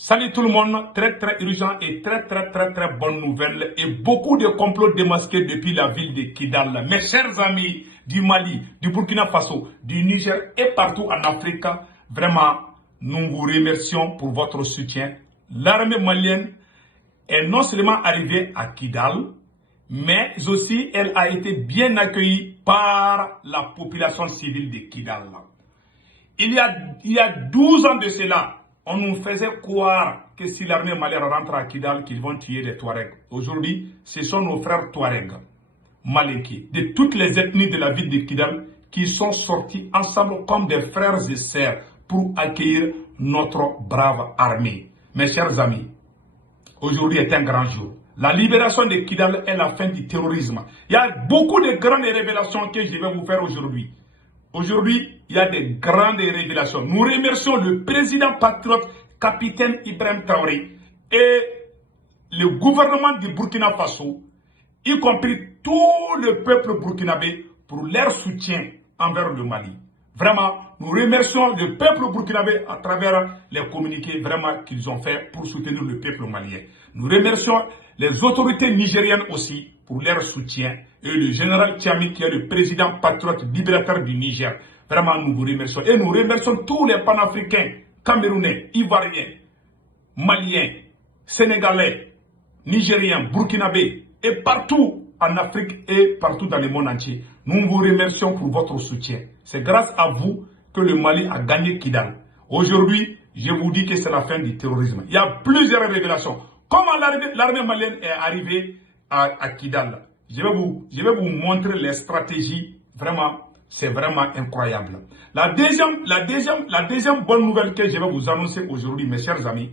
Salut tout le monde, très urgent et très bonne nouvelle et beaucoup de complots démasqués depuis la ville de Kidal. Mes chers amis du Mali, du Burkina Faso, du Niger et partout en Afrique, vraiment, nous vous remercions pour votre soutien. L'armée malienne est non seulement arrivée à Kidal, mais aussi elle a été bien accueillie par la population civile de Kidal. Il y a 12 ans de cela, on nous faisait croire que si l'armée malienne rentre à Kidal, qu'ils vont tuer les Touaregs. Aujourd'hui, ce sont nos frères Touaregs, Malékis, de toutes les ethnies de la ville de Kidal, qui sont sortis ensemble comme des frères et sœurs pour accueillir notre brave armée. Mes chers amis, aujourd'hui est un grand jour. La libération de Kidal est la fin du terrorisme. Il y a beaucoup de grandes révélations que je vais vous faire aujourd'hui. Aujourd'hui, il y a des grandes révélations. Nous remercions le président patriote, capitaine Ibrahim Traoré, et le gouvernement du Burkina Faso, y compris tout le peuple burkinabé, pour leur soutien envers le Mali. Vraiment, nous remercions le peuple burkinabé à travers les communiqués vraiment qu'ils ont fait pour soutenir le peuple malien. Nous remercions les autorités nigériennes aussi pour leur soutien et le général Tchami qui est le président patriote libérateur du Niger. Vraiment, nous vous remercions. Et nous remercions tous les panafricains, camerounais, ivoiriens, maliens, sénégalais, nigériens, burkinabés et partout en Afrique et partout dans le monde entier. Nous vous remercions pour votre soutien. C'est grâce à vous que le Mali a gagné Kidal. Aujourd'hui, je vous dis que c'est la fin du terrorisme. Il y a plusieurs révélations. Comment l'armée malienne est arrivée à Kidal? Je vais vous montrer les stratégies. Vraiment, c'est vraiment incroyable. La deuxième bonne nouvelle que je vais vous annoncer aujourd'hui, mes chers amis,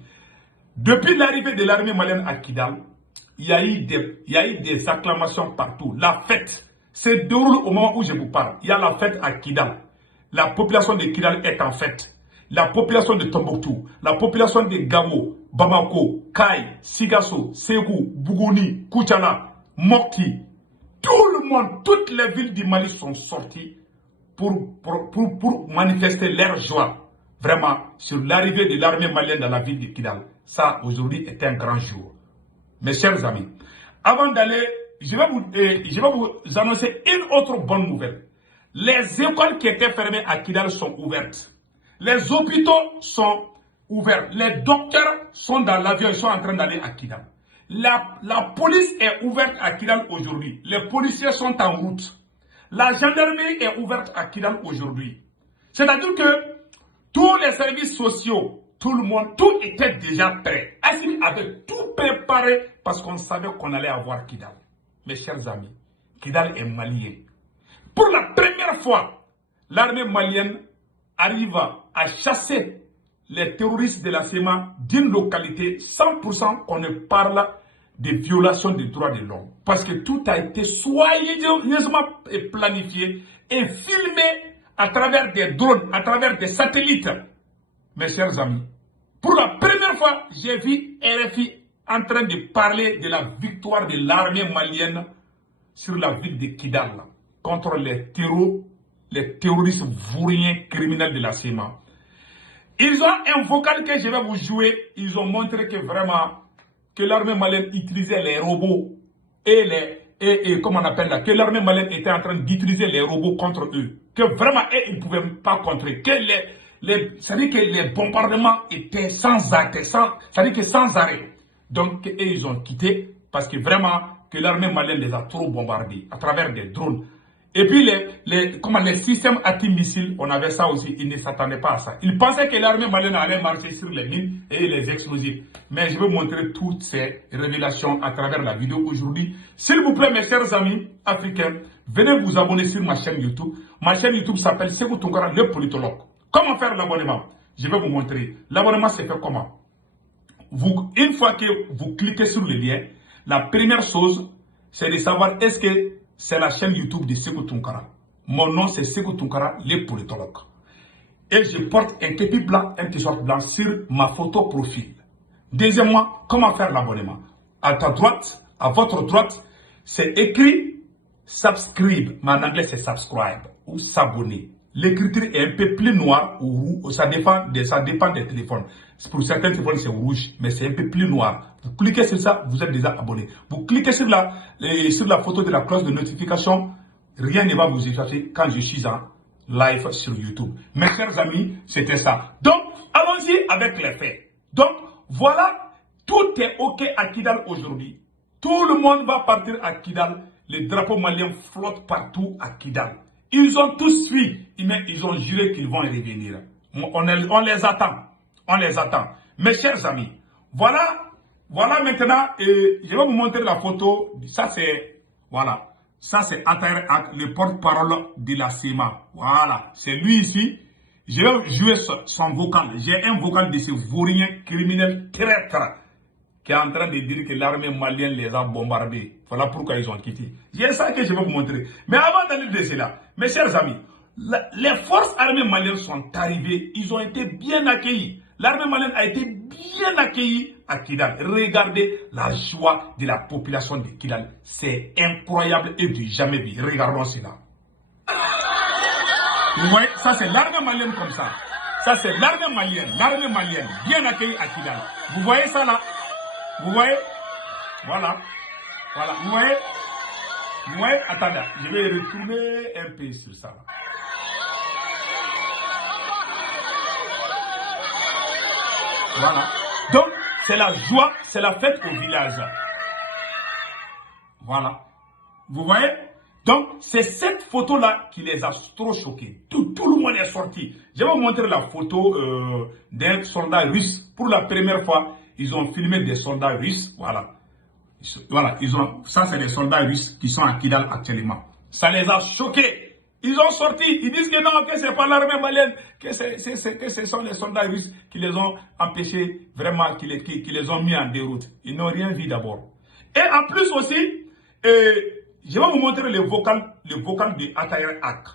depuis l'arrivée de l'armée malienne à Kidal, il y a eu des acclamations partout. La fête se déroule au moment où je vous parle. Il y a la fête à Kidal. La population de Kidal est en fête. La population de Tombouctou, la population de Gao, Bamako, Kai, Sigasso, Ségou, Bougouni, Koutchala, Mokti, tout le monde, toutes les villes du Mali sont sorties pour manifester leur joie, vraiment, sur l'arrivée de l'armée malienne dans la ville de Kidal. Ça, aujourd'hui, est un grand jour. Mes chers amis, avant d'aller, je vais vous annoncer une autre bonne nouvelle. Les écoles qui étaient fermées à Kidal sont ouvertes. Les hôpitaux sont ouverts. Les docteurs sont dans l'avion, ils sont en train d'aller à Kidal. La police est ouverte à Kidal aujourd'hui. Les policiers sont en route. La gendarmerie est ouverte à Kidal aujourd'hui. C'est-à-dire que tous les services sociaux, tout le monde, tout était déjà prêt. Assimi avait tout préparé parce qu'on savait qu'on allait avoir Kidal. Mes chers amis, Kidal est malien. Pour la première fois, l'armée malienne arrive à chasser les terroristes de la CEMA d'une localité 100% qu'on ne parle de violation des droits de l'homme. Parce que tout a été soigneusement planifié et filmé à travers des drones, à travers des satellites. Mes chers amis, pour la première fois, j'ai vu RFI en train de parler de la victoire de l'armée malienne sur la ville de Kidal contre les terroristes vauriens criminels de la CEMA. Ils ont un vocal que je vais vous jouer. Ils ont montré que vraiment, que l'armée malienne utilisait les robots et comment on appelle là, que l'armée malienne était en train d'utiliser les robots contre eux. Que vraiment, ils ne pouvaient pas contrer. C'est-à-dire que les bombardements étaient sans arrêt, c'est-à-dire que sans arrêt. Donc, ils ont quitté parce que vraiment, que l'armée malienne les a trop bombardés à travers des drones. Et puis, les systèmes anti-missiles, on avait ça aussi, ils ne s'attendaient pas à ça. Ils pensaient que l'armée malienne allait marcher sur les mines et les explosifs. Mais je vais vous montrer toutes ces révélations à travers la vidéo aujourd'hui. S'il vous plaît, mes chers amis africains, venez vous abonner sur ma chaîne YouTube. Ma chaîne YouTube s'appelle Sékou Tounkara, le politologue. Comment faire l'abonnement? Je vais vous montrer. L'abonnement, c'est fait comment? Une fois que vous cliquez sur le lien, la première chose, c'est de savoir est-ce que c'est la chaîne YouTube de Sékou Tounkara. Mon nom, c'est Sékou Tounkara, le politologue. Et je porte un képi blanc, un t-shirt blanc sur ma photo profil. Deuxièmement, comment faire l'abonnement? À ta droite, à votre droite, c'est écrit subscribe. Mais en anglais, c'est subscribe ou s'abonner. l'écriture est un peu plus noire ou rouge. Ça dépend des téléphones. Pour certains téléphones, c'est rouge, mais c'est un peu plus noir. Vous cliquez sur ça, vous êtes déjà abonné. Vous cliquez sur la photo de la cloche de notification, rien ne va vous échapper quand je suis en live sur YouTube. Mes chers amis, c'était ça. Donc, allons-y avec les faits. Donc, voilà, tout est OK à Kidal aujourd'hui. Tout le monde va partir à Kidal. Les drapeaux maliens flottent partout à Kidal. Ils ont tous fui, mais ils ont juré qu'ils vont revenir. On les attend. On les attend. Mes chers amis, voilà maintenant, je vais vous montrer la photo. Ça, c'est, voilà. Ça, c'est Ataïr Ak, le porte-parole de la CEMA. Voilà. C'est lui ici. Je vais jouer son vocal. J'ai un vocal de ce vaurien criminel traître qui est en train de dire que l'armée malienne les a bombardés. Voilà pourquoi ils ont quitté. C'est ça que je vais vous montrer. Mais avant d'aller de cela, mes chers amis, les forces armées maliennes sont arrivées. Ils ont été bien accueillis. L'armée malienne a été bien accueillie à Kidal. Regardez la joie de la population de Kidal. C'est incroyable et du jamais vu. Regardons cela. Vous voyez, ça c'est l'armée malienne comme ça. Ça c'est l'armée malienne bien accueillie à Kidal. Vous voyez ça là? Vous voyez? Voilà. Voilà. Vous voyez? Vous voyez? Attendez, je vais retourner un peu sur ça. Voilà. Donc, c'est la joie, c'est la fête au village. Voilà. Vous voyez? Donc, c'est cette photo-là qui les a trop choqués. Tout le monde est sorti. Je vais vous montrer la photo d'un soldat russe. Pour la première fois, ils ont filmé des soldats russes. Voilà. Voilà, ça c'est des soldats russes qui sont à Kidal actuellement. Ça les a choqués. Ils ont sorti, ils disent que non, que c'est pas l'armée malienne, que ce sont les soldats russes qui les ont empêchés, vraiment, qui les ont mis en déroute. Ils n'ont rien vu d'abord. Et en plus aussi, je vais vous montrer le vocal de Ataïr Ak.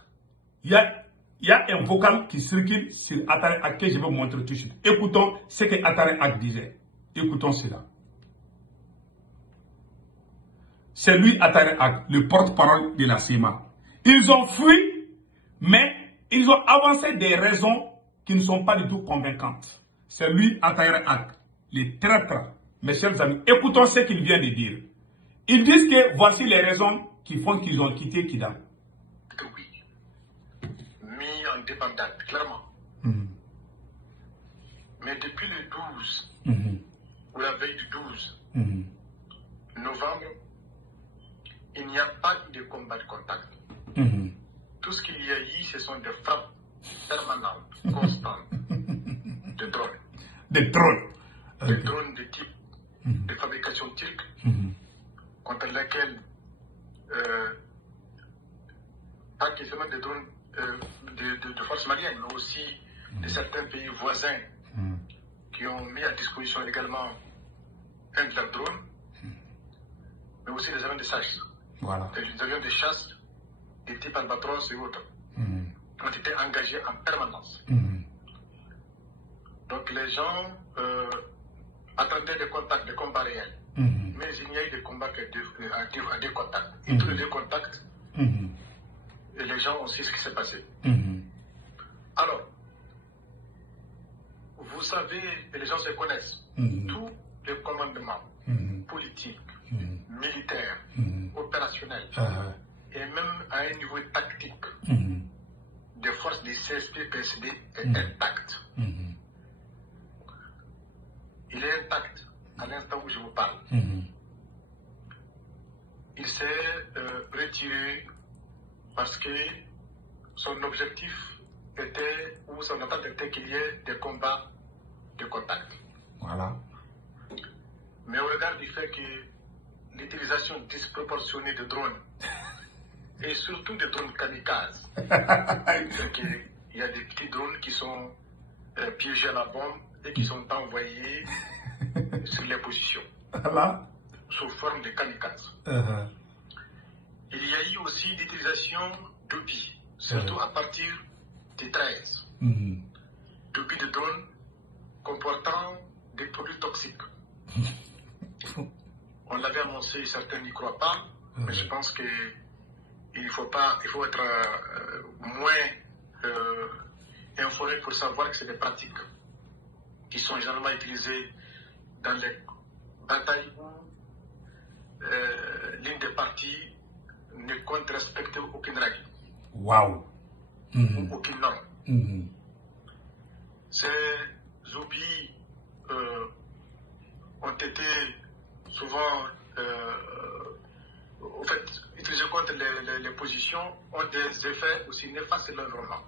Il y a un vocal qui circule sur Ataïr Ak que je vais vous montrer tout de suite. Écoutons ce que Ataïr Ak disait. Écoutons cela. C'est lui, Ataïr Ak, le porte-parole de la CEMA. Ils ont fui, mais ils ont avancé des raisons qui ne sont pas du tout convaincantes. C'est lui, Ataïr Ak, le traître. Mes chers amis, écoutons ce qu'il vient de dire. Ils disent que voici les raisons qui font qu'ils ont quitté Kidal. Oui. Mis en dépendance, clairement. Mais depuis le 12, ou la veille du 12 novembre, il n'y a pas eu de combat de contact. Tout ce qu'il y a eu, ce sont des frappes permanentes, constantes, de drones. Des drones. Des drones de type de fabrication turque, contre lesquels, pas seulement des drones de forces maliennes, mais aussi de certains pays voisins qui ont mis à disposition également un de leurs drones, mais aussi des avions de chasse. Voilà. Les avions de chasse de type Albatros et autres ont été engagés en permanence. Donc les gens attendaient des contacts, des combats réels. Mais il n'y a eu de combats que à deux contacts. Et tous les deux contacts, et les gens ont su ce qui s'est passé. Alors, vous savez, et les gens se connaissent, tous les commandements politiques, militaires, opérationnels, et même à un niveau tactique des forces du CSP-PSD est intact. Il est intact à l'instant où je vous parle. Il s'est retiré parce que son objectif était, ou son attente était qu'il y ait des combats de contact. Voilà. Mais au regard du fait que l'utilisation disproportionnée de drones, et surtout des drones kamikazes, il y a des petits drones qui sont piégés à la bombe et qui sont envoyés sur les positions, sous forme de kamikazes. Il y a eu aussi l'utilisation d'oublis, surtout à partir du 13. D'oublis de drones comportant des produits toxiques. On l'avait annoncé, certains n'y croient pas, mais je pense qu'il faut être moins informé pour savoir que c'est des pratiques qui sont généralement utilisées dans les batailles où l'une des parties ne compte respecter aucune règle. Waouh. Ou aucune norme. Ces oublis ont été souvent utilisés contre les positions, ont des effets aussi néfastes sur l'environnement.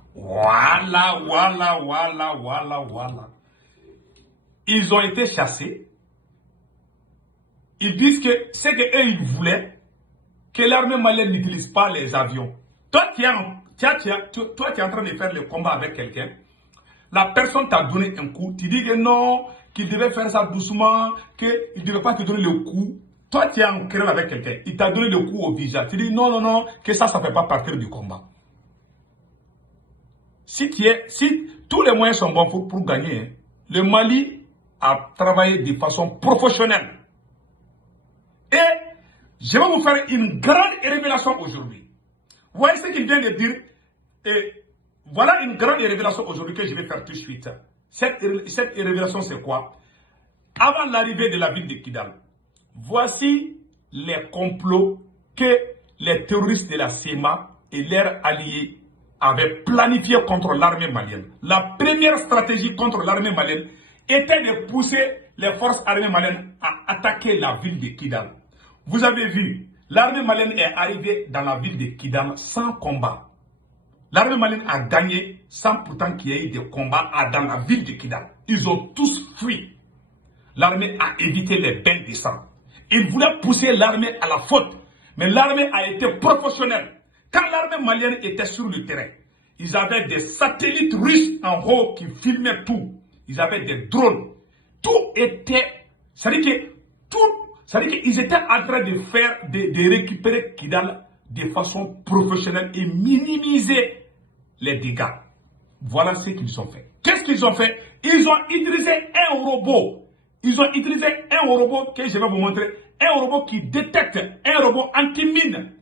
Voilà. Ils ont été chassés. Ils disent que c'est qu'eux, ils voulaient que l'armée malienne n'utilise pas les avions. Toi, tu es en train de faire le combat avec quelqu'un. La personne t'a donné un coup. Tu dis que non, qu'il devait faire ça doucement, qu'il ne devait pas te donner le coup. Toi, tu es en querelle avec quelqu'un. Il t'a donné le coup au visage. Tu dis non, que ça ne fait pas partir du combat. Si tous les moyens sont bons pour gagner, le Mali a travaillé de façon professionnelle. Et je vais vous faire une grande révélation aujourd'hui. Vous voyez ce qu'il vient de dire? Et voilà une grande révélation aujourd'hui que je vais faire tout de suite. Cette révélation, c'est quoi? Avant l'arrivée de la ville de Kidal, voici les complots que les terroristes de la CEMA et leurs alliés avaient planifiés contre l'armée malienne. La première stratégie contre l'armée malienne était de pousser les forces armées maliennes à attaquer la ville de Kidal. Vous avez vu, l'armée malienne est arrivée dans la ville de Kidal sans combat. L'armée malienne a gagné sans pourtant qu'il y ait eu des combats dans la ville de Kidal. Ils ont tous fui. L'armée a évité les bains de sang. Ils voulaient pousser l'armée à la faute. Mais l'armée a été professionnelle. Quand l'armée malienne était sur le terrain, ils avaient des satellites russes en haut qui filmaient tout. Ils avaient des drones. Tout était... C'est-à-dire qu'ils étaient en train de récupérer Kidal de façon professionnelle et minimiser les dégâts. Voilà ce qu'ils ont fait. Qu'est-ce qu'ils ont fait? Ils ont utilisé un robot. Ils ont utilisé un robot que je vais vous montrer. Un robot qui détecte, un robot anti-mine.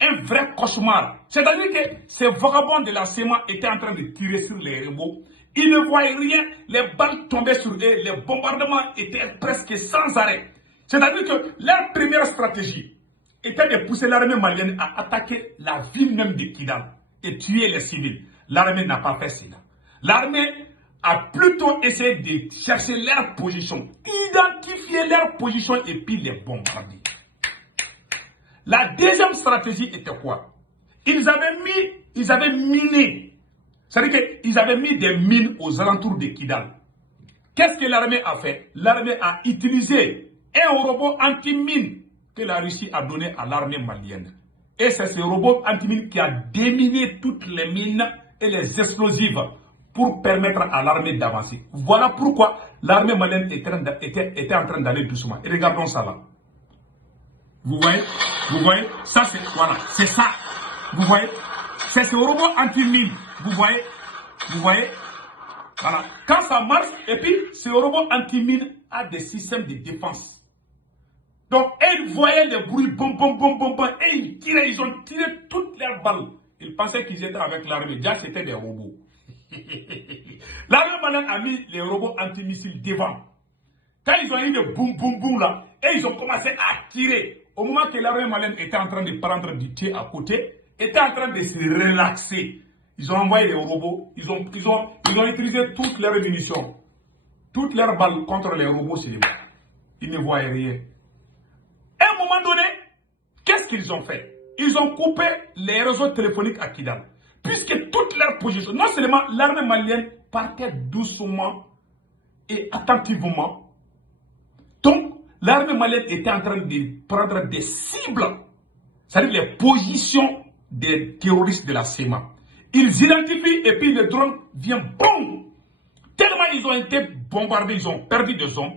Un vrai cauchemar. C'est-à-dire que ces vagabonds de la CEMA étaient en train de tirer sur les robots. Ils ne voyaient rien. Les balles tombaient sur eux. Les bombardements étaient presque sans arrêt. C'est-à-dire que leur première stratégie était de pousser l'armée malienne à attaquer la ville même de Kidal et tuer les civils. L'armée n'a pas fait cela. L'armée a plutôt essayé de chercher leur position, identifier leur position et puis les bombarder. La deuxième stratégie était quoi? Ils avaient miné. C'est-à-dire qu'ils avaient mis des mines aux alentours de Kidal. Qu'est-ce que l'armée a fait? L'armée a utilisé un robot anti-mine que la Russie a donné à l'armée malienne. Et c'est ce robot anti-mine qui a déminé toutes les mines et les explosifs pour permettre à l'armée d'avancer. Voilà pourquoi l'armée malienne était en train d'aller doucement. Et regardons ça là. Vous voyez, ça c'est, voilà, c'est ça. Vous voyez, c'est ce robot anti-mine. Vous voyez, voilà. Quand ça marche, et puis ce robot anti-mine a des systèmes de défense. Donc, ils voyaient les bruits, bom, et ils ont tiré toutes leurs balles. Ils pensaient qu'ils étaient avec l'armée. Déjà, c'était des robots. L'armée malienne a mis les robots anti-missiles devant. Quand ils ont eu le boum là, et ils ont commencé à tirer. Au moment que l'armée malienne était en train de prendre du thé à côté, était en train de se relaxer. Ils ont envoyé les robots, ils ont utilisé toutes leurs munitions, toutes leurs balles contre les robots célèbres. Ils ne voyaient rien. À un moment donné, qu'est-ce qu'ils ont fait? Ils ont coupé les réseaux téléphoniques à Kidal. Puisque toutes leurs positions, non seulement l'armée malienne partait doucement et attentivement, donc l'armée malienne était en train de prendre des cibles, c'est-à-dire les positions des terroristes de la CEMA. Ils identifient et puis le drone vient, boum! Tellement ils ont été bombardés, ils ont perdu des hommes.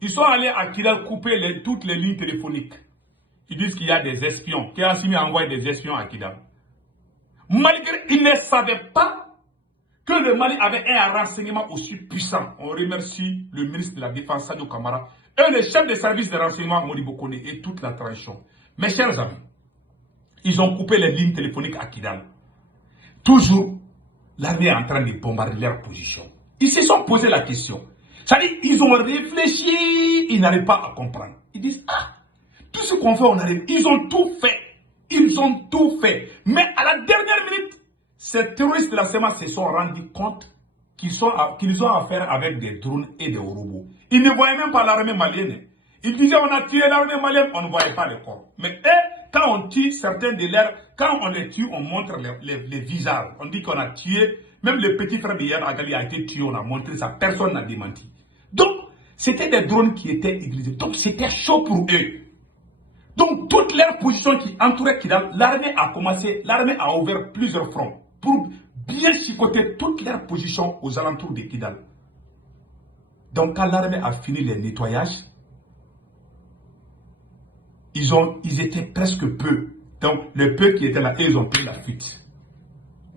Ils sont allés à Kidal couper toutes les lignes téléphoniques. Ils disent qu'il y a des espions, qu'Assimi a envoyé des espions à Kidal. Malgré qu'ils ne savaient pas que le Mali avait un renseignement aussi puissant. On remercie le ministre de la Défense, Sadio Kamara, et le chef des services de renseignement, Modibo Kone, et toute la transition. Mes chers amis, ils ont coupé les lignes téléphoniques à Kidal. Toujours l'armée est en train de bombarder leur position. Ils se sont posé la question. C'est-à-dire, ils ont réfléchi, ils n'arrivent pas à comprendre. Ils disent, ah, tout ce qu'on fait, on arrive. Ils ont tout fait. Ils ont tout fait. Mais à la dernière minute, ces terroristes de la SEMA se sont rendus compte qu'ils ont affaire avec des drones et des robots. Ils ne voyaient même pas l'armée malienne. Ils disaient, on a tué l'armée malienne, on ne voyait pas les corps. Mais eux, quand on tue certains de leurs, quand on les tue, on montre les visages. On dit qu'on a tué, même le petit frère de Yann Agali a été tué, on a montré ça, personne n'a démenti. Donc, c'était des drones qui étaient utilisés. Donc, c'était chaud pour eux. Donc, toutes leurs positions qui entouraient Kidal, l'armée a ouvert plusieurs fronts pour bien chicoter toutes leurs positions aux alentours de Kidal. Donc, quand l'armée a fini les nettoyages, ils étaient presque peu. Donc, les peu qui étaient là, ils ont pris la fuite.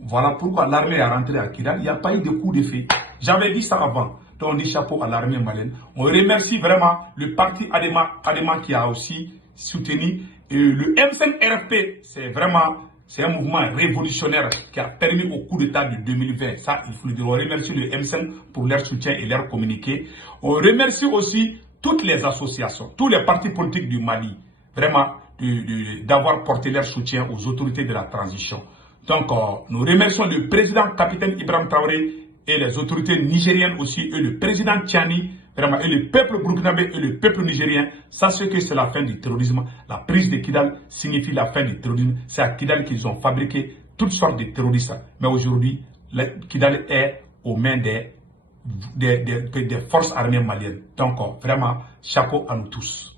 Voilà pourquoi l'armée est rentrée à Kidal. Il n'y a pas eu de coup d'effet. J'avais dit ça avant. Donc, on dit chapeau à l'armée malienne. On remercie vraiment le parti Adema qui a aussi soutenu. Et le M5-RFP, c'est un mouvement révolutionnaire qui a permis au coup d'État de 2020. Ça, il faut le dire. On remercie le M5 pour leur soutien et leur communiqué. On remercie aussi toutes les associations, tous les partis politiques du Mali, vraiment, d'avoir porté leur soutien aux autorités de la transition. Donc, nous remercions le président capitaine Ibrahim Traoré et les autorités nigériennes aussi, et le président Tchani, vraiment, et le peuple burkinabé et le peuple nigérien. Sachez que c'est la fin du terrorisme. La prise de Kidal signifie la fin du terrorisme. C'est à Kidal qu'ils ont fabriqué toutes sortes de terroristes. Mais aujourd'hui, Kidal est aux mains des forces armées maliennes. Donc, vraiment, chapeau à nous tous.